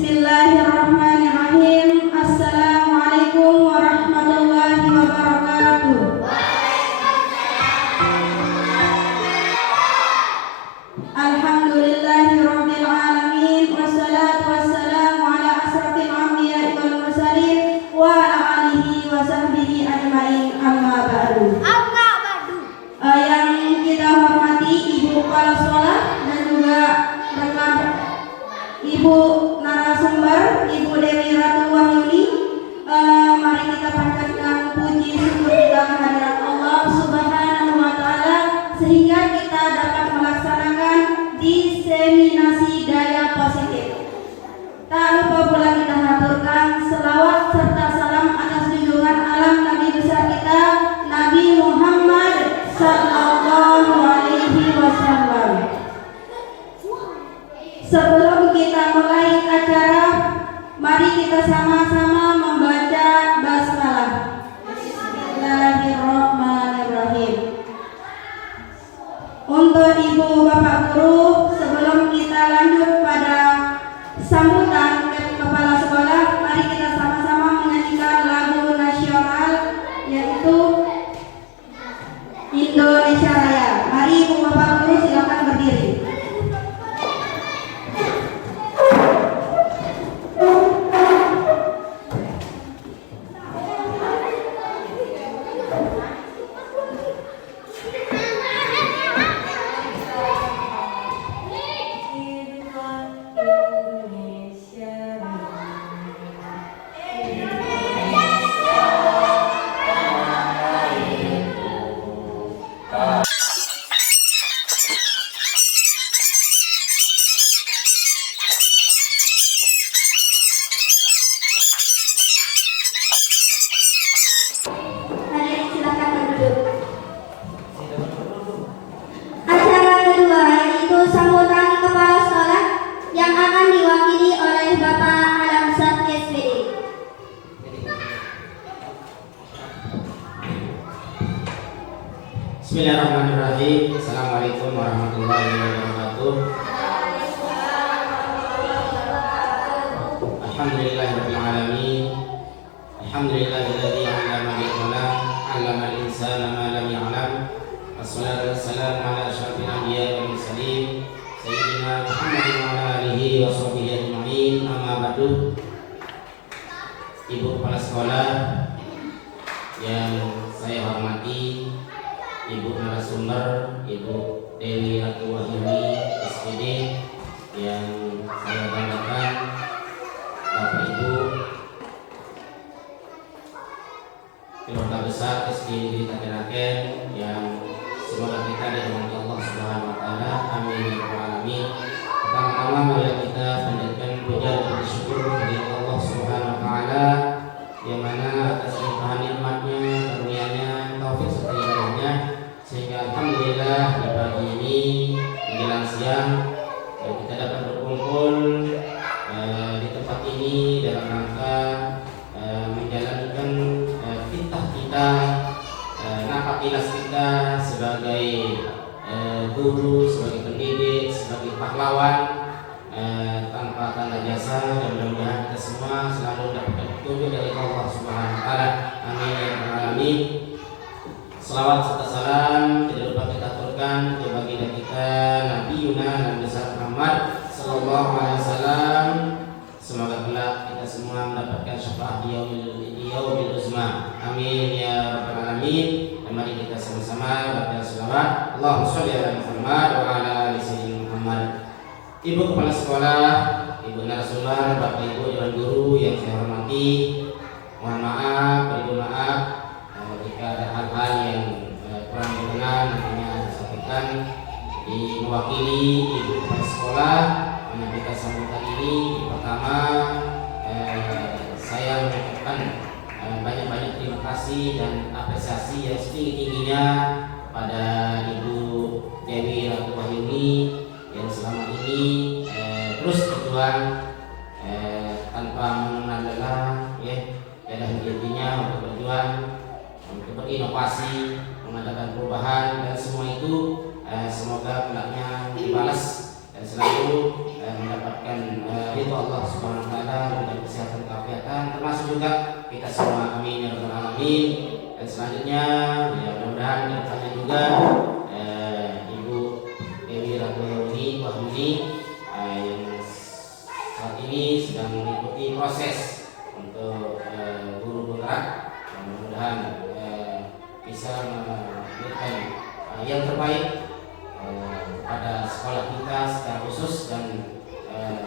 Bismillahirrahmanirrahim. Assalamualaikum warahmatullahi wabarakatuh. Alhamdulillahirabbil alamin wassalatu wassalamu ala asrofil anbiya'i wal mursalin wa ala alihi wa sahbihi ajmain, amma ba'du. Yang kita hormati Ibu Kepala Sekolah dan juga rekan Ibu narasumber, Ibu Dewi Ratu Wahyuni, mari kita panjatkan puji syukur kita kehadirat Allah Subhanahu wa Ta'ala sehingga kita dapat melaksanakan diseminasi daya positif. Tak lupa pula kita haturkan selawat serta salam atas junjungan alam Nabi besar kita, Nabi Muhammad Sallallahu Alaihi Wasallam. Sebelum kita mulai acara, mari kita sama-sama membaca basmalah. Bismillahirrahmanirrahim. Untuk ibu bapak guru, sebelum kita lanjut pada sambutan kepala sekolah, mari kita sama-sama menyanyikan lagu nasional yaitu Indonesia Raya. Mari ibu bapak guru silakan berdiri. Bismillahirrahmanirrahim. Assalamualaikum warahmatullahi wabarakatuh. Alhamdulillahirabbil alamin. Alhamdulillahilladzi 'allama bil qalam, 'allama al insana ma lam ya'lam. Wassalatu wassalamu ala asyrofil anbiya'i wal mursalin sayyidina Muhammadin wa ala alihi wa sahbihi ajma'in. Amma ba'du. Ibu kepala sekolah yang saya hormati, Ibu narasumber, Ibu Dewi Ratu Wahyuni SPD yang saya banggakan, Bapak Ibu keluarga besar SD Negeri Tadiraken yang semoga kita dirahmati Allah Subhanahu wa Ta'ala. Amin ya rabbal alamin. Pertama-tama mari kita panjatkan puja dan bersyukur kepada Allah Subhanahu wa Ta'ala yang mana atas limpahan nikmatnya, karunia-Nya, taufik serta hidayahnya, sehingga alhamdulillah di pagi ini menjelang siang kita dapat berkumpul di tempat ini dalam rangka menjalankan titah kita, nafakilas kita sebagai guru, sebagai pendidik, sebagai pahlawan tanpa tanda jasa, dan mudah-mudahan kita semua selalu dapat petunjuk dari Allah Subhanahu wa Ta'ala. Amin ya rabbal alamin. Selawat serta salam tidak lupa kita aturkan ke baginda kita Nabi Nabi besar Muhammad Sallallahu Alaihi Wasallam. Semoga kelak kita semua mendapatkan syafaat di yaumil uzma. Amin ya rabbal alamin. Dan mari kita sama-sama baca selawat. Allahumma sholli ala Muhammad wa ala ali sayyidina Muhammad. Ibu kepala sekolah, ibu narasumber, bapak ibu dewan guru yang saya hormati, mohon maaf, beri maaf jika ada hal-hal yang kurang berkenan nantinya saya sampaikan. Di mewakili ibu kepala sekolah menyampaikan sambutan ini, pertama saya mengucapkan banyak-banyak terima kasih dan apresiasi yang setinggi-tingginya pada Ibu Dewi Ratu Wahyuni yang selama ini terus berjuang tanpa mengenal lelah, ya, dan intinya untuk berjuang, untuk berinovasi, mengadakan perubahan, dan semua itu semoga kelaknya dibalas dan selalu mendapatkan ridho Allah Subhanahu wa semua, amin ya rabbal alamin. Dan selanjutnya ya mudah-mudahan kedepannya juga Ibu Dewi Ratuyuni Wahyuni yang saat ini sedang mengikuti proses untuk guru penggerak, mudah-mudahan bisa memberikan yang terbaik kepada sekolah kita secara khusus dan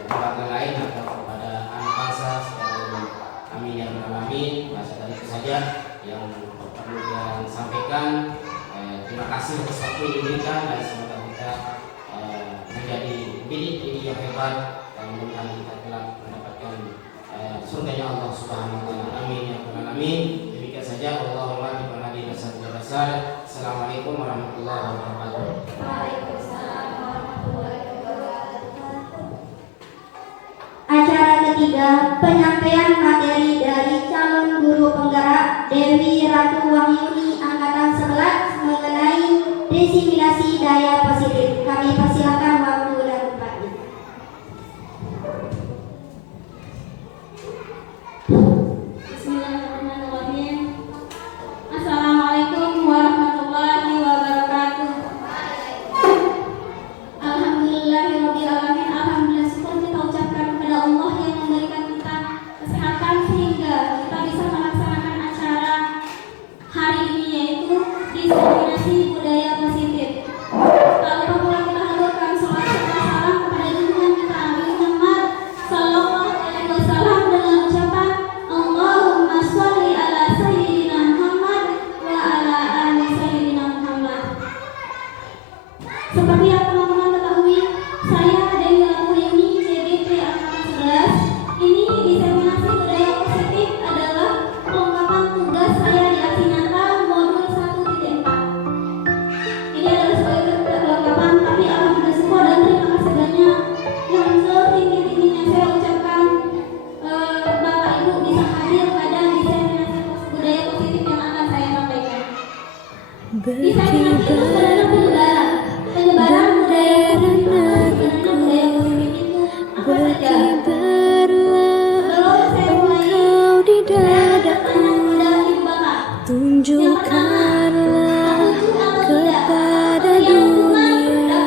lembaga lain atau kepada anak bangsa secara umum. Amin ya rabbal alamin. Tadi itu saja yang perlu saya sampaikan. Terima kasih atas waktu yang diberikan dan semoga kita menjadi bidik yang hebat dan mudah-mudahan kita telah mendapatkan surganya Allah Subhanahu wa taala. Amin ya rabbal alamin. Demikian saja. Allahumma bihadi dasar. Assalamualaikum warahmatullahi wabarakatuh. Waalaikumsalam warahmatullahi wabarakatuh. Acara ketiga, penyampaian materi dari calon guru penggerak Dewi Ratu Wahyuni angkatan 11 mengenai diseminasi daya positif. Kami persilakan waktu dan tempatnya. Bismillahirrahmanirrahim. Assalamualaikum warahmatullahi wabarakatuh. Alhamdulillahirabbil alamin. Alhamdulillah, syukur kita ucapkan kepada Allah yang memberikan kita kesehatan sehingga kita bisa melaksanakan acara hari ini, yaitu diseminasi budaya positif. Tak lupa pula kita haturkan sholawat serta salam kepada junjungan kita Nabi Muhammad sallallahu alaihi wasallam dengan ucapan Allahumma sholli ala sayyidina Muhammad wa ala ali sayyidina Muhammad. Seperti yang teman-teman ketahui, saya Dewi Ratu Wahyuni CGP angkatan 11. Ini diseminasi budaya positif adalah pengungkapan tugas saya di aksi nyata modul 1.4. Ini adalah sebagai kelengkapan, tapi alhamdulillah syukur dan terima kasih banyak yang setinggi-tingginya saya ucapkan Bapak Ibu bisa hadir pada diseminasi budaya positif yang akan saya sampaikan. Diseminasi itu sebenarnya penyebaran budaya positif. Sebenarnya budaya positif itu apa saja? Sebelum saya mulai, saya bertanya kepada Ibu Bapak. Tunjukkanlah kepada dunia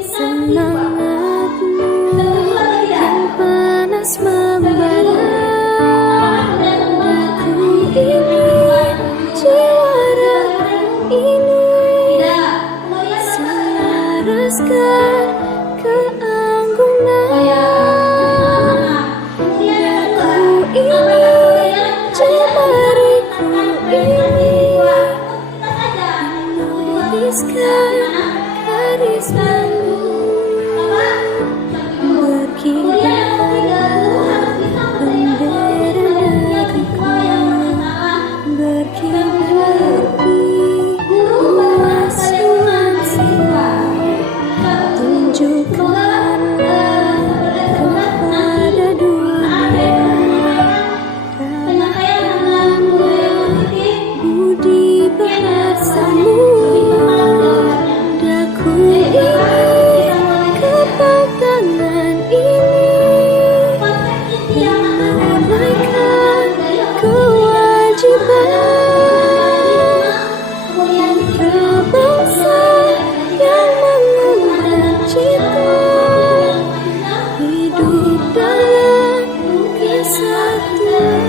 semangatmu yang panas membara. Aku ingin juara ini selaraskan keanggunan. Aku ingin jemariku ini menuliskan karismamu berkibar bendera negeriku, berkibar di luas nuansa. Tunjukkanlah kepada dunia budi bahasamu. Daku ingin kepakangan ini menunaikan kewajiban berbangsa yang mengundang cita, hidup dalam kesatuan.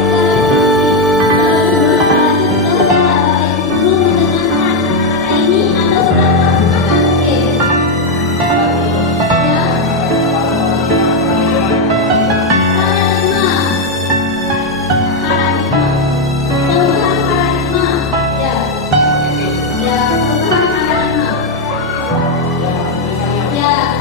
Ya,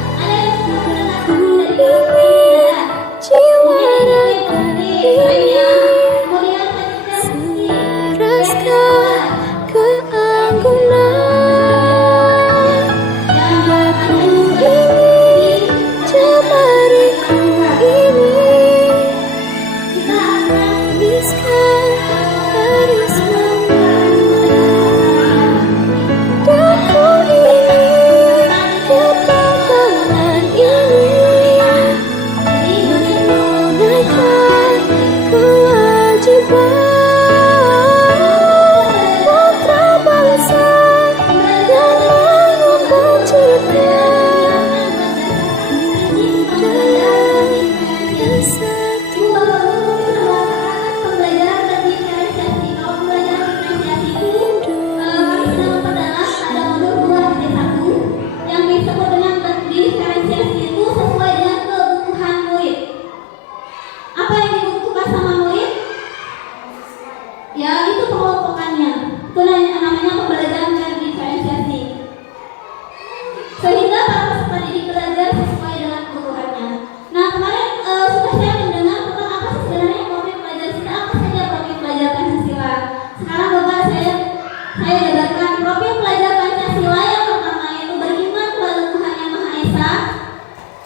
desa.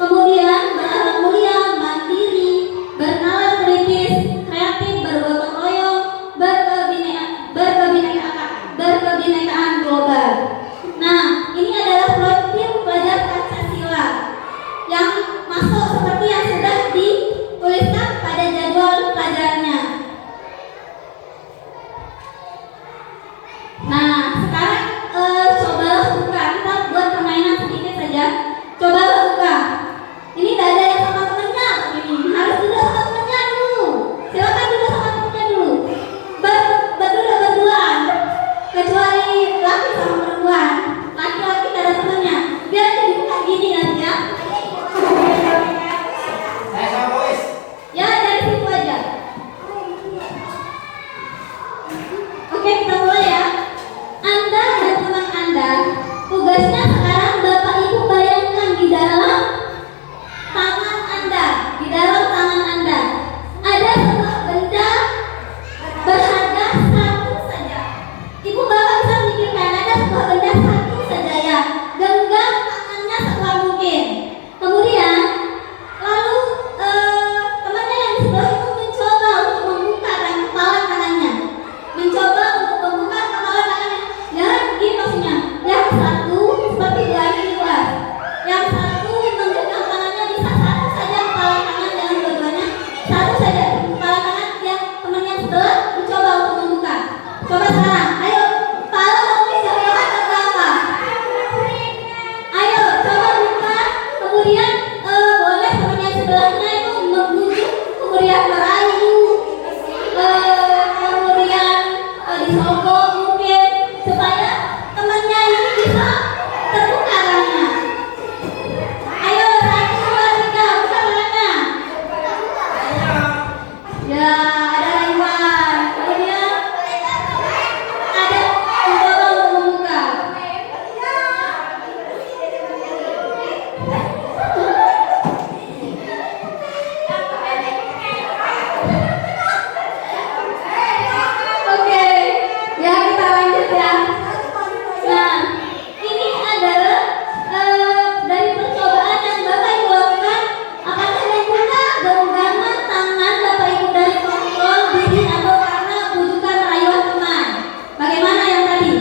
Kemudian berakhlak mulia, mandiri, bernalar kritis, kreatif, bergotong royong, berkebinekaan global. Nah, ini adalah profil pelajar Pancasila yang masuk seperti yang sudah dituliskan pada jadwal pelajarannya. Nah, sekarang cobalah buka, kita buat permainan sedikit saja. Cobalah buka. Ini tidak ada yang sama temennya. Ini harus duduk sama temennya dulu. Silakan duduk sama temennya dulu. Berduaan. Kecuali laki sama perempuan. Laki-laki tidak ada temennya. Biar dibuka gini nanti ya. Saya sama Bois. Ya dari situ aja. Oke, kita mulai ya. Anda dan teman Anda, tugasnya sekarang Bapak Ibu bayangkan di dalam tangan Anda, ada sebuah benda berharga satu saja. Ibu Bapak bisa mikirkan ada sebuah benda satu saja ya. Genggam tangannya sekuat mungkin. Kemudian lalu temannya yang di sebelah itu mencoba untuk membuka kepala tangannya. Mencoba untuk membuka kepala tangannya. Ya, gini maksudnya. Yang satu seperti dua ini luas. Yang satu menggenggam tangannya bisa satu saja kepala tangan dengan dua-duanya. Satu saja kepala tangan yang temannya sebelah mencoba untuk membuka. Coba sekarang. Ayo, kepala kamu bisa lihat atau apa? Ayo, coba buka. Kemudian boleh temannya sebelahnya itu membujuk, kemudian merayu, kemudian disogok mungkin supaya temannya ini bisa terbuka tangannya. Ayo, 1, 2, 3, buka tangannya. Ya, ada rayuan. Kemudian ada mencoba untuk membuka. Oke, ya kita lanjut ya. Nah, ini adalah dari percobaan yang Bapak Ibu lakukan. Apakah yang punya genggaman tangan Bapak Ibu dari kontrol diri atau karena bujukan rayuan teman? Bagaimana yang tadi?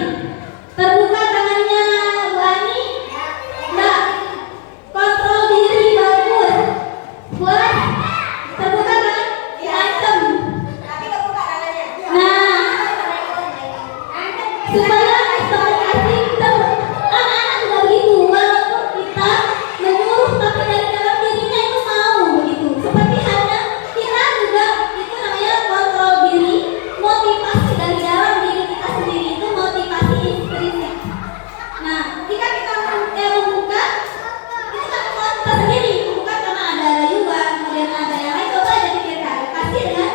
Terbuka tangannya Bu Ani? Enggak. Kontrol diri bagus. Buat terbuka tangan diancam. Nah, supaya ekspektasi kita anak-anak juga begitu, walaupun kita menyuruh tapi dari dalam dirinya itu mau begitu. Seperti halnya kita juga itu namanya kontrol diri, motivasi dari dalam diri kita sendiri itu motivasi intrinsik. Nah, ketika kita membuka itu kan kemauan kita sendiri, bukan karena ada rayuan, kemudian ada yang lain. Coba aja pikirkan, kasih dengan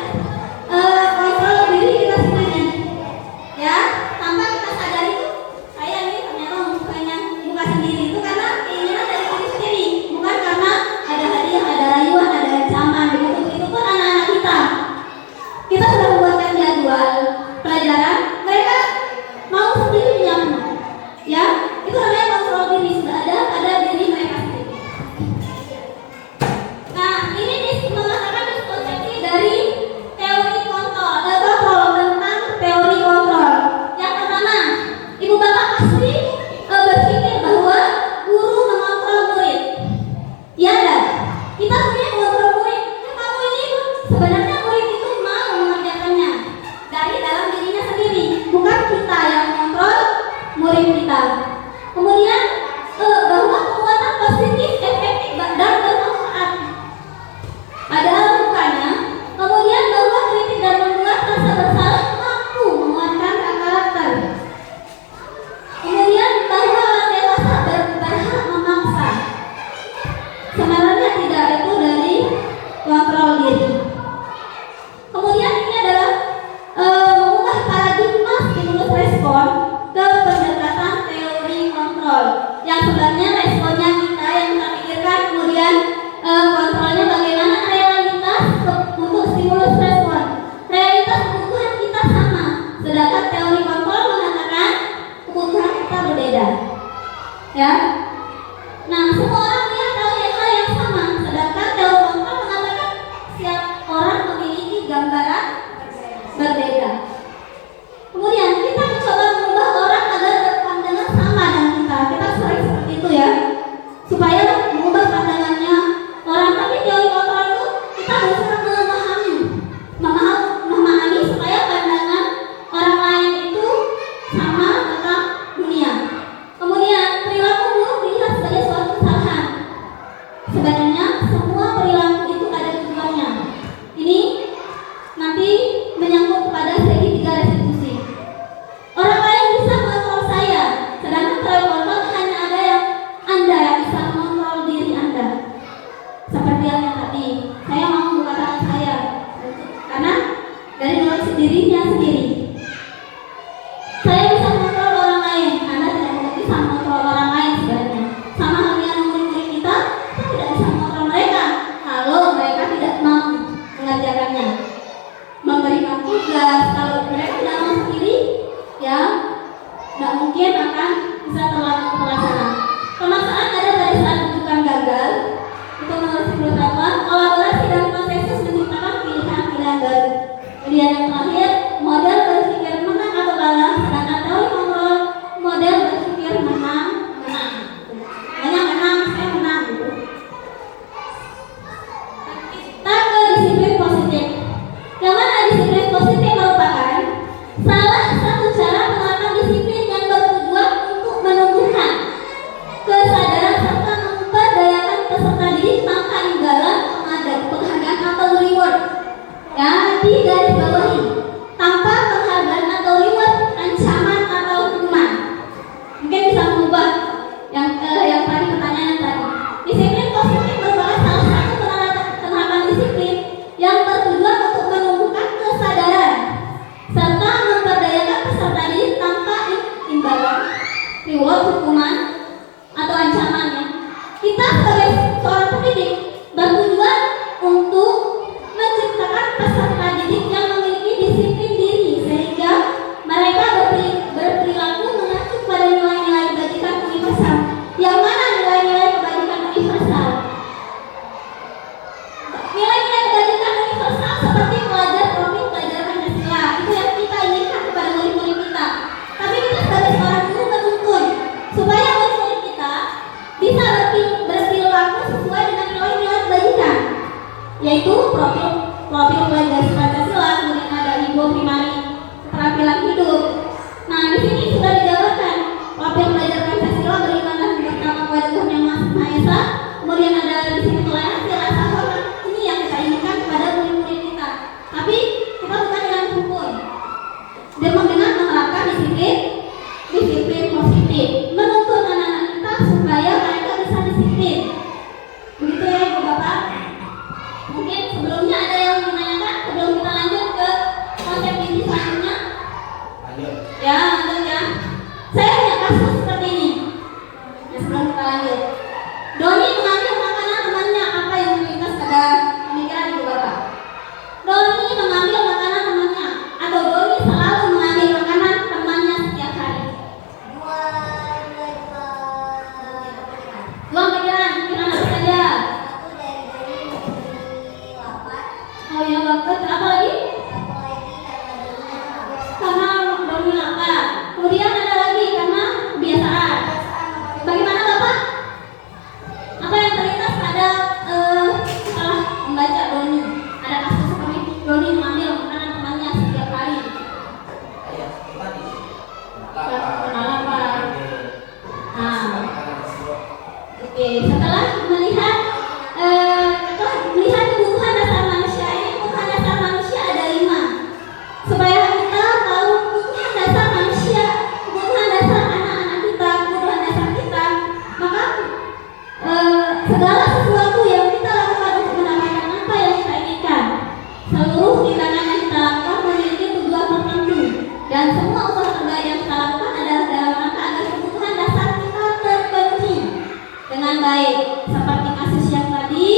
kontrol diri kita sendiri. Ya, tanpa kita sadari itu saya ini ternyata membukanya buka sendiri itu karena keinginan dari diri sendiri, bukan karena ada hadiah, ada rayuan, ada ancaman begitu. Itu pun anak-anak kita. Kita sudah membuatkan jadwal pelajaran, mereka mau sendiri nyaman. Ya, itu namanya kontrol diri sudah ada pada diri mereka sendiri. Nah, ini mengatakan konsepsi dari teori kontrol tentang teori kontrol. Yang pertama, Ibu Bapak pasti berpikir bahwa guru mengontrol murid. Ya enggak? Kita sebenarnya mengontrol murid. Kamu ini sebenarnya murid itu mau mengerjakannya dari dalam dirinya sendiri, bukan kita yang mengontrol murid kita. Kemudian bahwa penguatan positif, efektif dan bermanfaat. Padahal bukannya. Kemudian bahwa kritik dan membuat rasa bersalah mampu menguatkan karakter. Kemudian bahwa orang dewasa berhak memaksa. Sebenarnya tidak itu dari kontrol diri. Kemudian ini adalah mengubah paradigma stimulus respon ke pendekatan teori kontrol. Yang sebenarnya responnya kita yang kita pikirkan, kemudian kontrolnya bagaimana realitas untuk stimulus respon. Realitas kebutuhan kita sama, sedangkan teori kontrol mengatakan kebutuhan kita berbeda. Ya, nah semua orang Sebenarnya semua perilaku itu ada tujuannya. Ini nanti menyangkut kepada segi 3 restitusi. Orang lain bisa mengontrol saya, sedangkan terkontrol hanya ada yang Anda yang bisa mengontrol diri Anda. Seperti yang tadi, saya mau mengatakan saya karena dari dalam dirinya sendiri. Saya bisa mengontrol orang lain, Anda tidak bisa mengontrol orang lain sebenarnya. Sama halnya murid-murid kita tidak bisa mengontrol mereka kalau mereka tidak mau mengerjakannya. Memberikan tugas, kalau mereka tidak mau sendiri, ya tidak mungkin akan bisa terlaksana. Pemaksaan ada pada saat rujukan gagal. Itu menurut pengetahuan, kolaborasi dan konsensus menciptakan pilihan-pilihan baru. Kemudian yang terakhir, model berpikir menang atau kalah, sedangkan teori kontrol model berpikir menang. Hanya menang, saya menang gitu. Kita ke disiplin positif. Yang mana disiplin positif merupakan salah satu cara menerapkan disiplin yang bertujuan untuk menumbuhkan kesadaran serta memperdayakan peserta didik tanpa imbalan, penghargaan atau reward. Ya, di garis bawahi, tanpa penghargaan atau reward, ancaman atau hukuman. Mungkin bisa mengubah yang tadi pertanyaan tadi. Disiplin positif merupakan salah satu penerapan disiplin yang bertujuan untuk menumbuhkan kesadaran serta memperdayakan peserta didik tanpa imbalan, reward, hukuman atau ancamannya. Kita sebagai seorang pendidik bertujuan untuk menciptakan peserta didik yang memiliki disiplin diri sehingga mereka berperilaku mengacu pada nilai-nilai kebajikan universal. Yang mana nilai-nilai kebajikan universal? Nilai-nilai kebajikan universal seperti pelajar profil pelajar Pancasila, itu yang kita inginkan kepada murid-murid kita. Tapi kita sebagai seorang guru menuntun supaya murid-murid kita bisa berperilaku sesuai dengan nilai-nilai kebajikan, yaitu profil pelajar Pancasila, kemudian ada ibu primari keterampilan hidup. Nah, di sini sudah dijabarkan profil pelajar Pancasila beriman dan bertakwa kepada Tuhan Yang Maha Esa. Kemudian ada di sini toleransi, rasa hormat. Ini yang kita inginkan kepada murid-murid kita. Tapi kita bukan dengan hukum, dan dengan menerapkan disiplin positif, menuntun anak-anak kita supaya mereka bisa disiplin. Begitu ya Ibu Bapak. Mungkin sebelumnya ada yang menanyakan sebelum kita lanjut ke konsep gizi selanjutnya. Ya, lanjut ya. Saya punya kasus seperti ini. Ya, sebelum kita lanjut, Doni mengambil makanan temannya. Apa yang melintas pada pemikiran Ibu Bapak? Doni mengambil makanan temannya, atau Doni selalu mengambil makanan temannya setiap hari. Dua pikiran apa saja? Oh ya, bagus. Apa lagi? Karena Doni lapar. Kemudian ada lagi karena kebiasaan. Bagaimana Bapak? Apa yang terlintas pada setelah membaca Doni? Ada kasus seperti Doni mengambil makanan temannya setiap hari. Karena lapar. Oke, setelah melihat kebutuhan dasar manusia ini, kebutuhan dasar manusia ada 5. Supaya kita tahu kebutuhan dasar manusia, kebutuhan dasar anak-anak kita, kebutuhan dasar kita, maka segala sesuatu yang kita lakukan untuk mendapatkan apa yang kita inginkan, seluruh tindakan yang kita lakukan memiliki tujuan tertentu, dan semua usaha terbaik yang kita lakukan adalah dalam rangka agar kebutuhan dasar kita terpenuhi dengan baik. Seperti kasus yang tadi,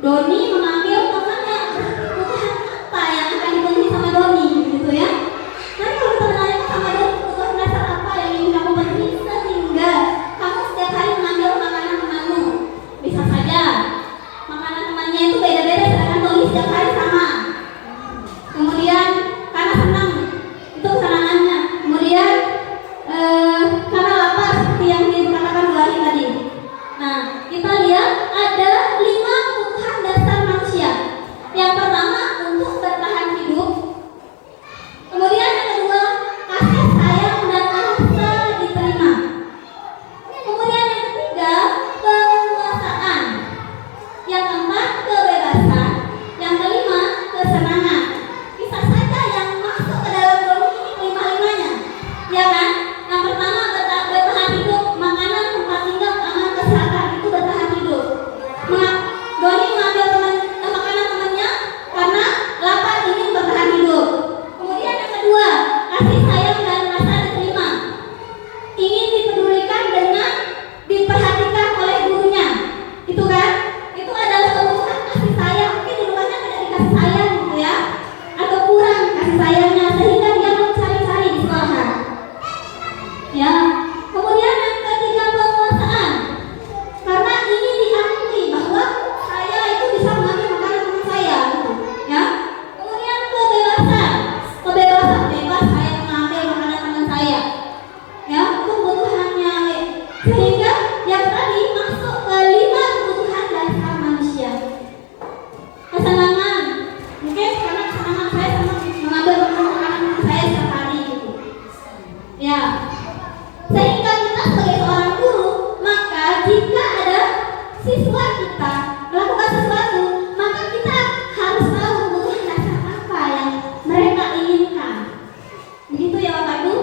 Doni mengambil temannya, kebutuhan apa yang akan dipenuhi sama Doni, gitu ya. Nanti kalau kita bertanya sama Doni, kebutuhan dasar apa yang ingin kamu penuhi sehingga kamu setiap hari mengambil makanan temanmu. Bisa saja makanan temannya itu beda-beda, sedangkan Doni setiap hari sama. Kemudian karena senang, itu kesenangannya. Kemudian karena lapar, seperti yang dikatakan Bu Ani tadi. Nah, kita lihat ada 5 kebutuhan dasar kebebasan. Yang kelima, kesenangan. Bisa saja yang masuk ke dalam doni ini kelima-limanya, ya kan? Yang pertama bertahan hidup, makanan, tempat tinggal, aman, kesehatan, itu bertahan hidup. Doni mengambil makanan temannya karena lapar, ingin bertahan hidup. Kemudian yang kedua, kasih sayang dan rasa diterima, ingin dipedulikan dengan diperhatikan oleh gurunya, itu kan? Itu adalah kebutuhan kasih sayang. Mungkin di rumahnya tidak dikasih sayang gitu ya, atau kurang kasih sayangnya sehingga dia mencari-cari di sekolahan. Ya. Kemudian yang ketiga, penguasaan, karena ingin diakui bahwa saya itu bisa mengambil makanan teman saya, gitu. Ya. Kemudian kebebasan bebas saya mengambil makanan teman saya. Ya, itu kebutuhannya. Sehingga yang tadi masuk ke 5 kebutuhan dasar manusia. Kesenangan, mungkin karena kesenangan saya senang mengambil makanan saya setiap hari gitu. Ya, sehingga kita sebagai seorang guru, maka jika ada siswa kita melakukan sesuatu, maka kita harus tahu kebutuhan dasar apa yang mereka inginkan. Begitu ya Bapak Ibu.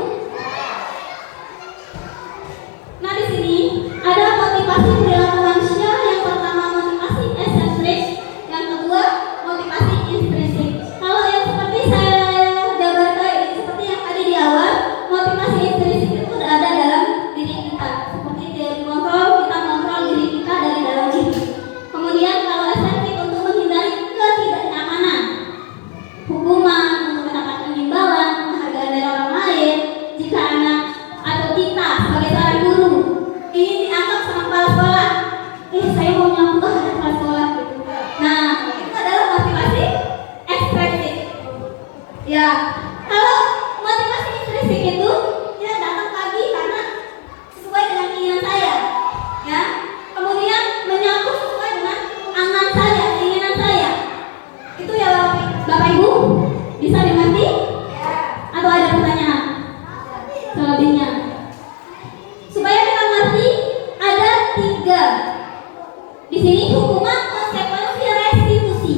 Nah, di sini ada motivasi perilaku manusia. Yang pertama motivasi eksentrik, yang kedua motivasi intrinsik. Kalau yang seperti saya jabarkan, seperti yang tadi di awal, motivasi intrinsik itu ada dalam diri kita. Seperti teori kontrol, kita kontrol diri kita dari dalam diri. Kemudian kalau eksentrik, untuk menghindari ketidaknyamanan, hukuman, untuk mendapatkan imbalan, penghargaan dari orang lain. Jika anak atau kita sebagai seorang guru ingin dianggap sama kepala sekolah, saya mau nyambut ada kepala sekolah gitu. Nah, itu adalah motivasi ekstrinsik. Ya, kalau motivasi intrinsik itu ya datang pagi karena sesuai dengan keinginan saya, ya. Kemudian menyambut sesuai dengan angan saya, keinginan saya. Itu ya Bapak Ibu, bisa dimengerti? Atau ada pertanyaan selebihnya? Supaya kita mengerti, ada 3 di sini: hukuman, konsekuensi, restitusi.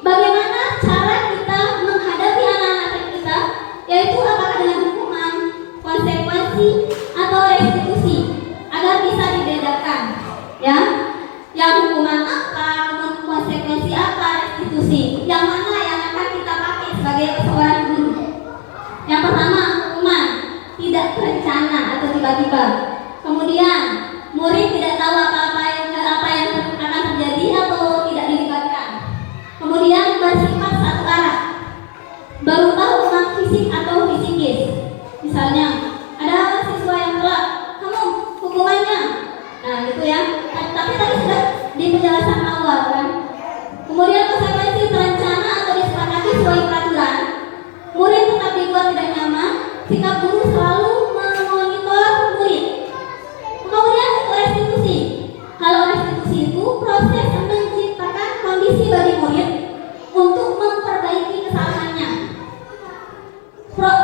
Bagaimana cara kita menghadapi anak-anak kita, yaitu apakah dengan hukuman, konsekuensi, atau restitusi, agar bisa dibedakan, ya. Yang hukuman apa, konsekuensi apa, restitusi, yang mana yang akan kita pakai sebagai seorang guru? Yang pertama, hukuman tidak terencana atau tiba-tiba. Kemudian murid tidak tahu apa yang akan terjadi atau tidak dilibatkan. Kemudian bersifat satu arah, baru tahu tentang fisik atau fisikis. Misalnya ada siswa yang telat, kamu hukumannya, nah gitu ya. Tapi tadi sudah di penjelasan awal kan. Kemudian konsekuensi terencana atau disepakati sesuai peraturan. Murid tetap dibuat tidak nyaman, sikap guru selalu memonitor murid. Kemudian restitusi. Kalau restitusi itu proses menciptakan kondisi bagi murid untuk memperbaiki kesalahannya.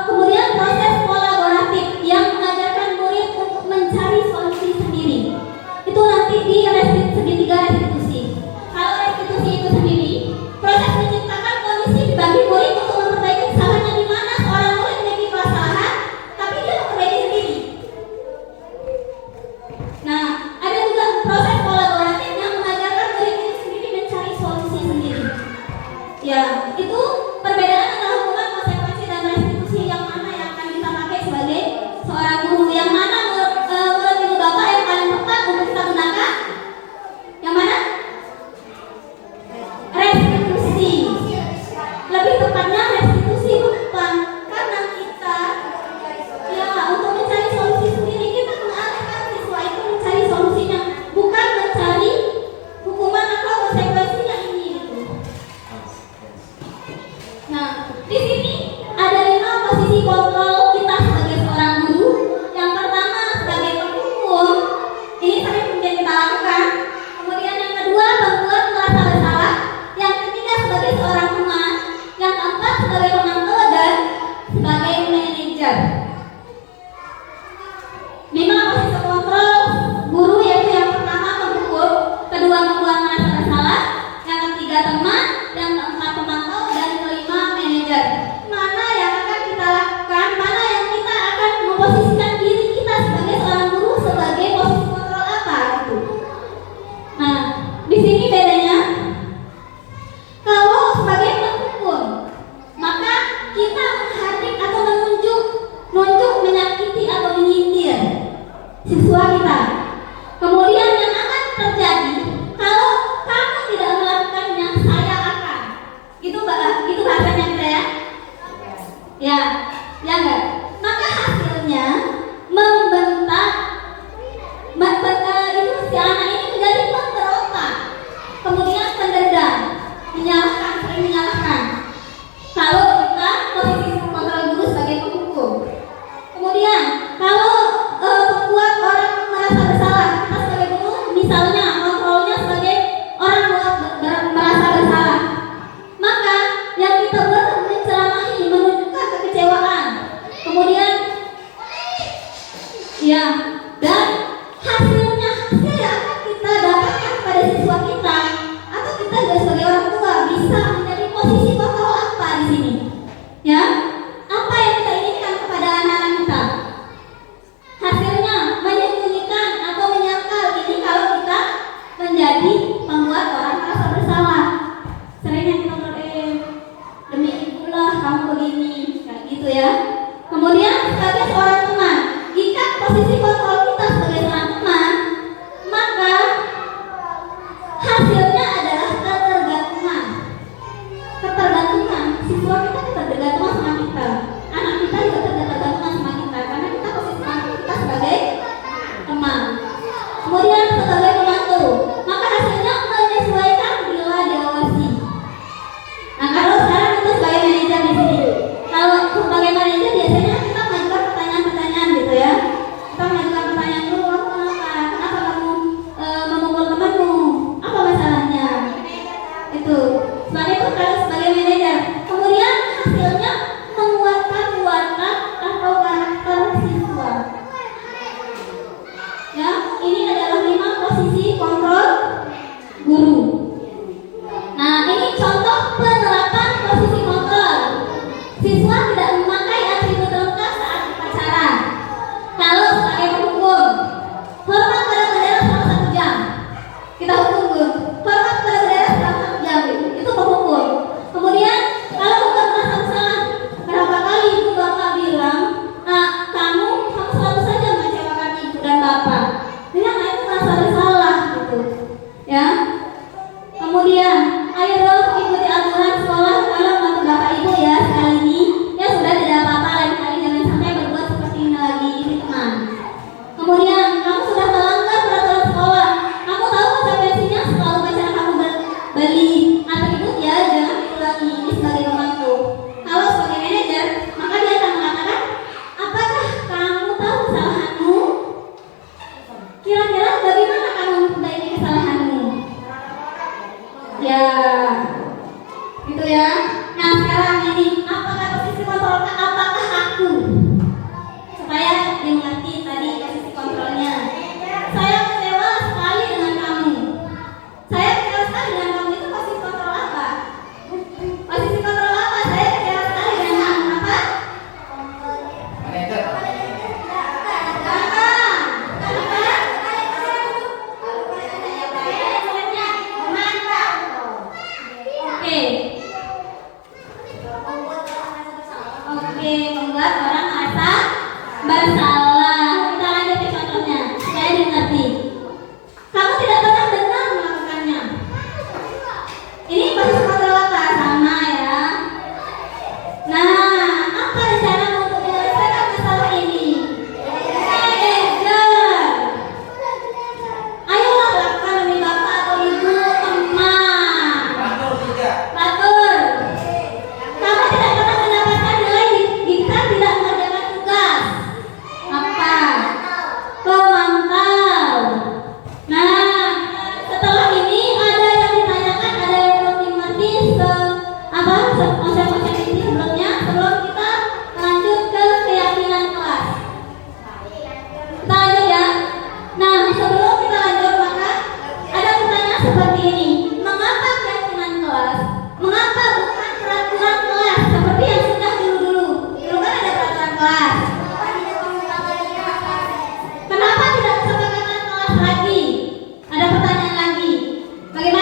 Kemudian proses kolaboratif yang mengajarkan murid untuk mencari solusi sendiri. Itu nanti di segitiga restitusi. Kalau restitusi itu sendiri, proses menciptakan kondisi bagi murid untuk memperbaiki kesalahannya, di mana seorang murid memiliki kesalahan, tapi dia memperbaiki sendiri. Nah, ada juga proses kolaboratif yang mengajarkan murid itu sendiri mencari solusi sendiri. Ya, itu perbedaan antara hukuman, konsekuensi, dan restitusi. Yang mana yang akan kita pakai sebagai seorang guru? Yang mana menurut ibu bapak yang paling tepat untuk kita gunakan? Yang mana? Restitusi. Lebih tepatnya restitusi. Kenapa? Karena kita ya untuk mencari solusi sendiri, kita mengarahkan siswa itu mencari solusinya, bukan mencari hukuman atau konsekuensinya ini gitu. Nah, di sini ada 5 posisi kontrol kita sebagai seorang guru. Yang pertama sebagai penghukum, ini sering mungkin kita lakukan. Kemudian yang kedua, membuat merasa bersalah. Yang ketiga, sebagai seorang teman. Yang keempat, sebagai pemantau, dan sebagai manajer. 5 posisi kontrol guru, yaitu yang pertama penghukum, kedua membuat merasa bersalah, yang ketiga Di sini bedanya, kalau sebagai penghukum, maka kita menghardik atau menunjuk, menyakiti atau menyindir siswa kita. Kemudian yang akan terjadi kalau kamu tidak melakukannya, saya akan. Itu bahasanya kita ya. Ya enggak. Maka hasilnya membentak, itu si anak ini menjadi pemberontak, kemudian pendendam, menyalahkan. Kalau kita posisi kontrol guru sebagai penghukum. Kemudian kalau membuat orang merasa bersalah, kita sebagai guru misalnya kontrolnya sebagai orang merasa bersalah, maka yang kita buat menceramahi, menunjukkan kekecewaan, kemudian ya, dan hasil yang akan kita dapatkan pada siswa kita atau kita juga sebagai orang tua bisa menjadi posisi kontrol apa di sini, ya? Apa yang kita inginkan kepada anak-anak kita? Hasilnya menyembunyikan atau menyangkal ini kalau kita menjadi membuat orang merasa bersalah. Seringnya kita demi itulah kamu begini, kayak gitu ya. Kemudian sebagai seorang teman, jika posisi kontrol kita sebagai seorang teman, maka hasilnya adalah ketergantungan. Siswa kita tergantung sama kita, anak kita juga tergantung sama kita, karena kita posisikan kita sebagai teman. Kemudian sebagai pembantu, maka hasilnya menyesuaikan bila diawasi. Nah, kalau sekarang kita sebagai manajer di sini, kalau sebagai manajer biasanya kita mengajukan pertanyaan-pertanyaan gitu ya. Kita mengajukan pertanyaan dulu, kenapa kamu memukul temanmu? Apa masalahnya? Itu. Sebagai manajer. Kemudian hasilnya menguatkan watak atau karakter siswa. Ya, ini adalah 5 posisi kontrol guru. Nah, ini contoh penerapan posisi kontrol. Siswa tidak memakai atribut lengkap saat upacara. Kalau sebagai penghukum, hormat pada bendera selama 1 jam. Kita hukum guru. Hormat pada bendera selama 1 jam. Itu penghukum. Kemudian kalau bukan merasa bersalah, berapa kali ibu bapak bilang, kamu selalu saja mengecewakan ibu dan bapak. Jadi anak itu merasa bersalah gitu, ya. Kemudian ayo dong ikuti aturan sekolah kalau bantu bapak ibu ya sekali ini. Ya sudah, tidak apa-apa, lain kali jangan sampai berbuat seperti ini lagi, ini teman. Kemudian kamu sudah melanggar peraturan sekolah. Kamu tahu konsekuensinya setelah upacara kamu beli atribut ya, jangan diulangi. Ini sebagai pembantu. Kalau sebagai manajer, maka dia akan mengatakan, apakah kamu tahu kesalahanmu? Kira-kira bagaimana kamu memperbaiki kesalahanmu? Ya, gitu ya. Nah sekarang ini, apakah posisi kontrolnya? Apakah aku? Supaya dimengerti tadi posisi kontrolnya. Saya kecewa sekali dengan kamu. Saya kecewa sekali dengan kamu, itu posisi kontrol apa? Posisi kontrol apa? Saya kecewa sekali dengan kamu. Apa? Oke, membuat orang merasa bersalah. Kita lanjut ke contohnya. Saya dimengerti. Kamu tidak pernah benar melakukannya. Ini posisi kontrol apa? Sama ya. Nah, apa rencana untuk menyelesaikan masalah ini? Manajer, ayolah lakukan demi bapak atau ibu, teman. Batur. Kamu tidak pernah mendapatkan nilai jika tidak mengerjakan tugas. Apa? Pemantau. Nah, setelah ini ada yang ditanyakan, ada yang belum dimengerti konsep-konsep ini sebelumnya, sebelum kita lanjut ke keyakinan kelas. Kita lanjut ya. Nah, sebelum kita lanjut maka ada pertanyaan seperti ini. Mengapa keyakinan kelas? Mengapa bukan peraturan kelas seperti yang sudah dulu-dulu? Dulu kan ada peraturan kelas. Kenapa tidak kesepakatan kelas lagi? Ada pertanyaan lagi. Bagaimana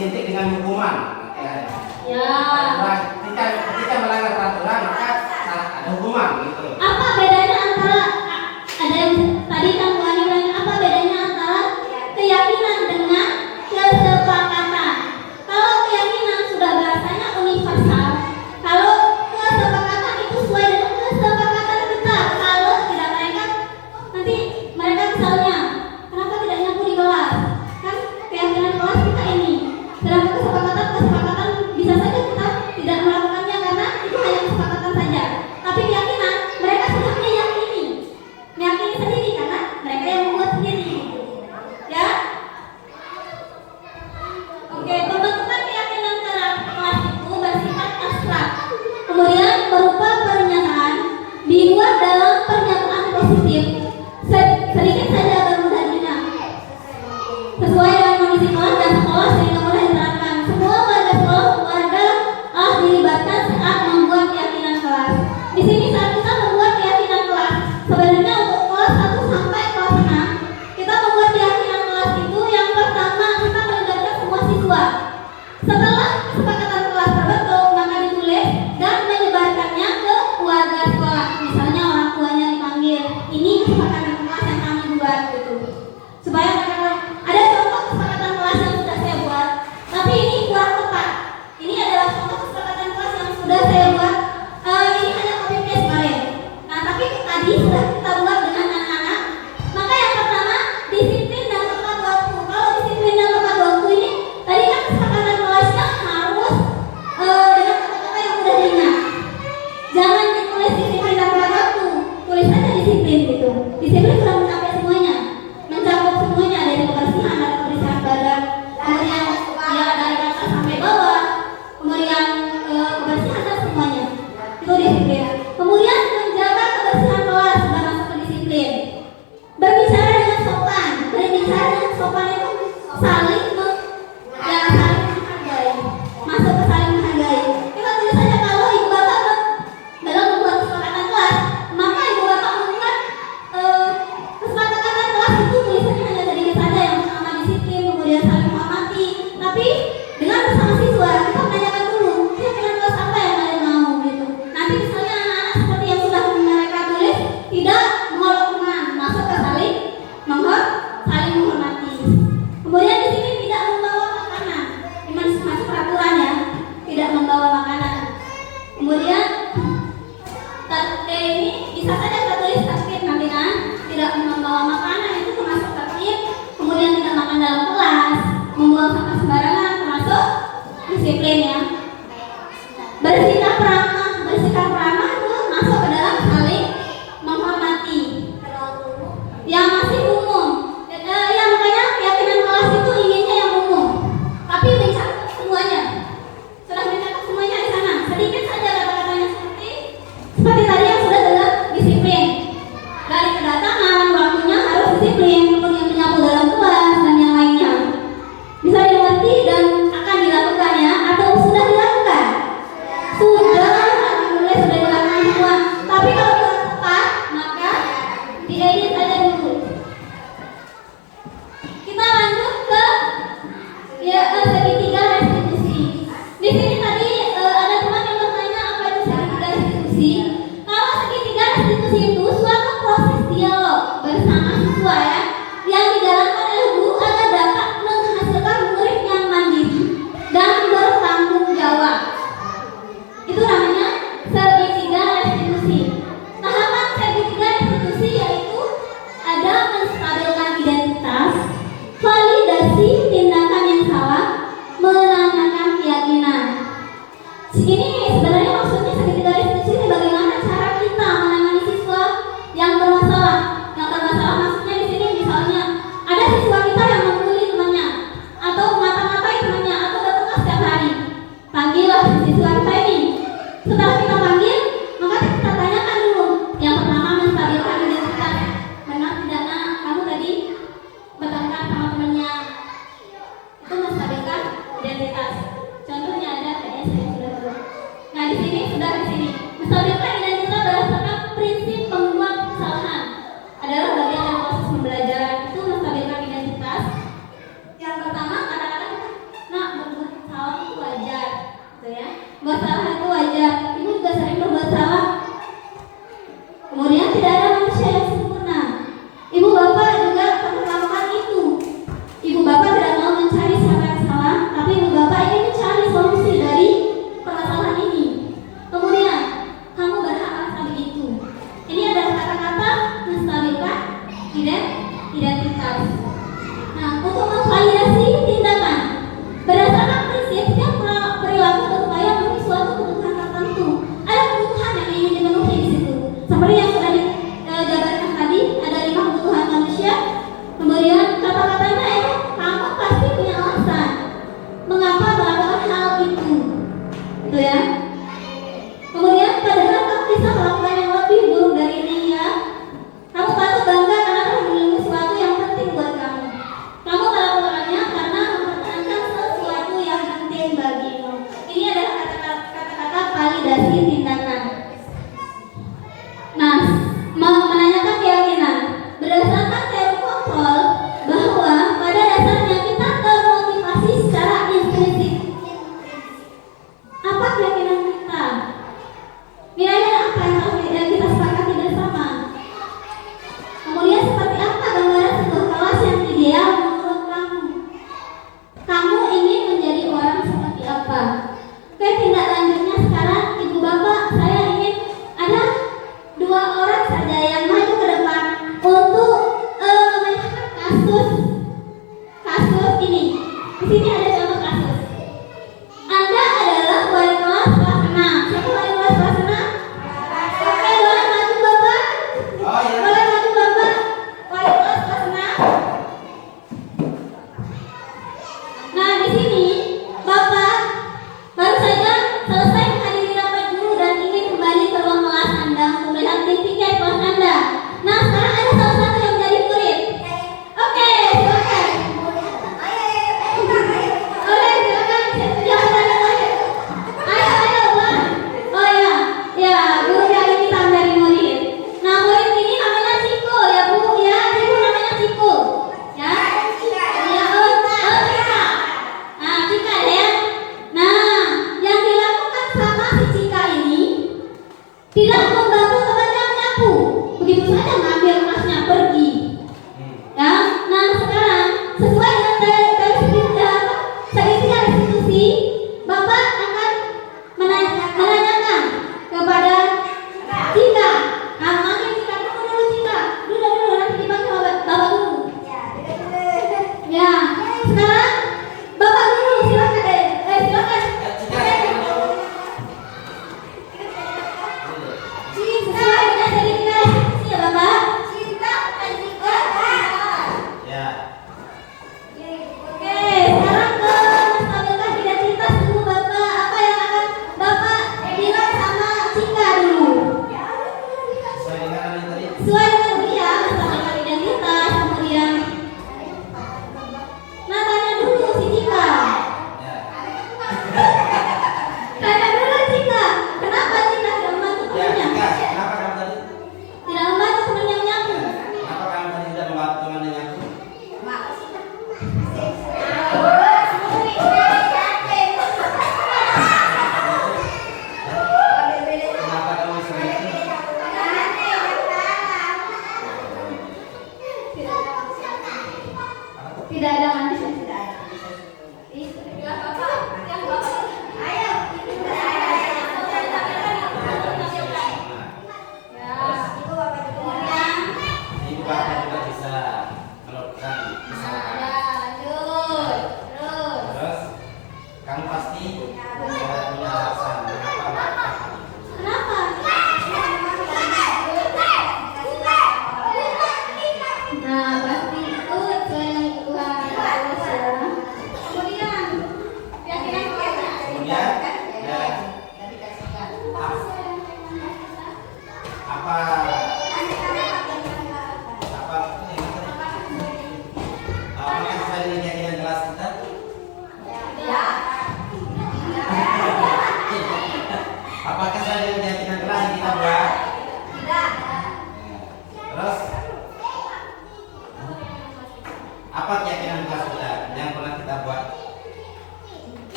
disintik dengan hukuman. Ya. Ketika melanggar peraturan maka ada hukuman gitu. Apa bedanya antara ada yang tadi kan Bu Ani bilang, apa bedanya antara keyakinan dengan kesepakatan? Kalau keyakinan sudah bahasanya universal, kalau kesepakatan itu sesuai dengan kesepakatan kita. Kalau tidak nanti mereka misalnya kenapa tidak nyapu di kelas? Kan keyakinan kelas kita ini. Sedangkan kesepakatan bisa saja kita tidak melakukannya karena itu hanya kesepakatan saja. Tapi keyakinan mereka sudah meyakini sendiri karena mereka yang membuat sendiri. Ya. Oke, pembentukan keyakinan kelas itu bersifat abstrak. Kemudian berupa pernyataan dibuat dalam pernyataan positif. Sedikit saja agar mudah diingat. Sesuai dengan kondisi kelas dan sekolah sehingga mudah diterapkan. Semua warga dilibatkan saat membuat keyakinan kelas. Di sini saat kita membuat keyakinan kelas, sebenarnya untuk kelas 1 sampai kelas 6 kita membuat keyakinan kelas itu yang pertama kita melibatkan semua siswa. Setelah kesepakatan kelas terbentuk, maka ditulis dan menyebarkannya ke warga sekolah. Misalnya orang tuanya dipanggil, ini kesepakatan kelas yang kami buat gitu. Supaya mereka tahu. Ada contoh kesepakatan kelas yang sudah saya buat, tapi ini kurang tepat. Ini adalah contoh kesepakatan kelas yang sudah saya buat. Ini hanya copy paste kemarin. Nah, tapi tadi sudah kita buat dengan anak-anak. Maka yang pertama, disiplin dan tepat waktu. Kalau disiplin dan tepat waktu ini, tadi kan kesepakatan kelasnya harus dengan kata-kata yang mudah diingat. Jangan ditulis disiplin dan tepat waktu, tulis saja disiplin gitu. Disiplin sudah mencapai semuanya, mencakup semuanya dari kebersihan dan kebersihan badan, kemudian ya dari atas sampai bawah, kemudian kebersihan dan semuanya itu disiplin. Kemudian menjaga kebersihan kelas sudah masuk ke disiplin. Berbicara dengan sopan, itu saling menghargai, masuk ke saling menghargai. Kita tulis saja kalau ibu bapak dalam membuat kesepakatan kelas, maka ibu bapak membuat kesepakatan kelas itu tulisannya hanya sedikit saja, yang pertama disiplin, kemudian saling menghormati. Tapi dengan bersama siswa kita menanyakan dulu keyakinan kelas apa yang kalian mau gitu. Nanti misalnya anak-anak seperti yang sudah mereka tulis tidak mengolok teman, masuk ke saling menghormati. Kemudian di sini tidak membawa makanan, masih peraturan ya, tidak membawa makanan. Kemudian ini bisa saja kita tulis tertib nanti kan, tidak membawa makanan itu termasuk tertib. Kemudian tidak makan dalam kelas, membuang sampah sembarangan termasuk disiplin ya. Bersikap ramah itu masuk ke dalam saling menghormati. Yang masih umum, ya makanya keyakinan kelas itu inginnya yang umum, tapi mencakup semuanya. Sudah mencakup semuanya di sana. Sedikit saja kata-katanya seperti tadi yang sudah dalam disiplin. Dari kedatangan, waktunya harus disiplin, kemudian menyapu dalam kelas dan yang lainnya. Bisa dimengerti dan akan dilakukan ya, atau sudah dilakukan? Sudah, alhamdulillah sudah dilakukan semua. Tapi kalau kurang tepat, maka diedit saja dulu. Kita lanjut ke segitiga restitusi. Di sini tadi ada teman yang bertanya apa itu segitiga restitusi. Kalau segitiga restitusi itu suatu proses dialog bersama siswa ya, yang dijalankan oleh guru agar dapat menghasilkan murid yang mandiri dan bertanggung jawab. Itu namanya segitiga restitusi. Tahapan segitiga restitusi yaitu ada menstabilkan identitas, validasi tindakan yang salah, menanyakan keyakinan. Ini sebenarnya maksudnya segitiga restitusi ini bagaimana cara kita menangani siswa yang bermasalah. Yang bermasalah maksudnya di sini misalnya ada siswa kita yang membuli temannya, atau mata-matai temannya, atau datang setiap hari. Panggillah siswa kita ini. Setelah kita panggil, maka kita tanyakan dulu. Yang pertama menstabilkan identitas. Benar tidak nak kamu tadi bertengkar sama temannya? Itu menstabilkan identitas. Contohnya ada kayaknya saya sudah tahu. Nah di sini menstabilkan identitas berdasarkan prinsip pembuat kesalahan adalah bagian dari proses pembelajaran. Itu menstabilkan identitas. Yang pertama kata-kata nak rekomendasi tindakan. Nah, menanyakan keyakinan. Berdasarkan teori kontrol bahwa pada dasarnya kita termotivasi secara intrinsik. Apa keyakinan kita? Nilainya apa yang harus kita sepakati bersama? Kemudian seperti apa gambaran sebuah kelas yang ideal menurut kamu? Kamu ingin menjadi orang seperti apa? Oke, tindak lanjutnya sekarang Ibu Bapak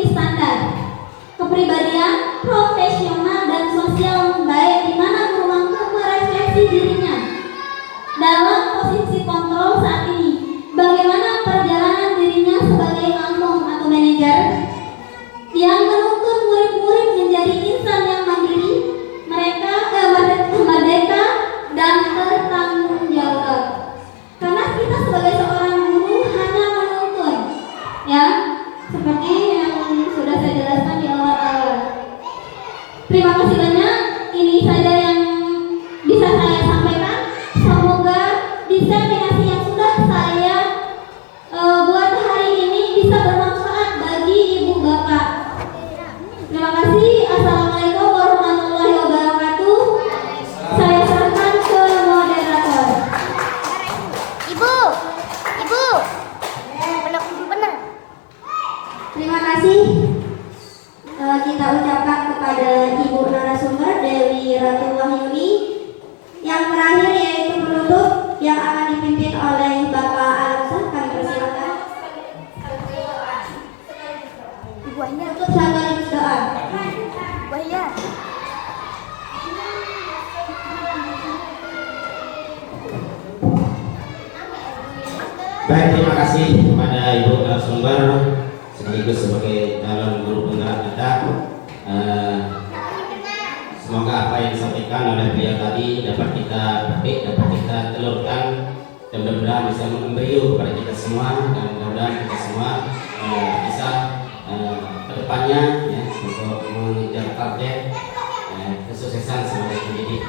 memiliki standar kepribadian profesional dan sosial baik, di mana guru mampu merefleksi dirinya dalam posisi kontrol saat ini. Bagaimana perjalanan dirinya sebagai makmum atau manajer yang menuntun murid-murid menjadi insan yang mandiri, merdeka dan bertanggung jawab. Karena kita sebagai seorang guru hanya menuntun, ya, seperti yang sudah saya jelaskan di awal-awal. Terima kasih banyak. Ini saja yang bisa saya sampaikan. Semoga diseminasi yang sudah saya buat hari ini bisa bermanfaat bagi ibu bapak. Terima kasih. Assalamualaikum warahmatullahi wabarakatuh. Saya serahkan ke moderator. Ibu, benar. Terima kasih. Kita ucapkan kepada Ibu narasumber Dewi Ratu Wahyuni. Yang terakhir yaitu penutup yang akan dipimpin oleh Bapak Al-Ustaz. Kami persilakan. Untuk sekaligus doa. Baik, terima kasih kepada Ibu narasumber sekaligus sebagai calon guru penggerak kita. Semoga apa yang disampaikan oleh beliau tadi dapat kita petik, dapat kita telurkan, dan mudah-mudahan bisa memberiu kepada kita semua, dan mudah-mudahan kita semua bisa kedepannya ya, untuk mengejar target kesuksesan sebagai pendidik.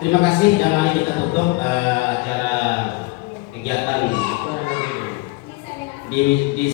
Terima kasih, dan mari kita tutup acara kegiatan di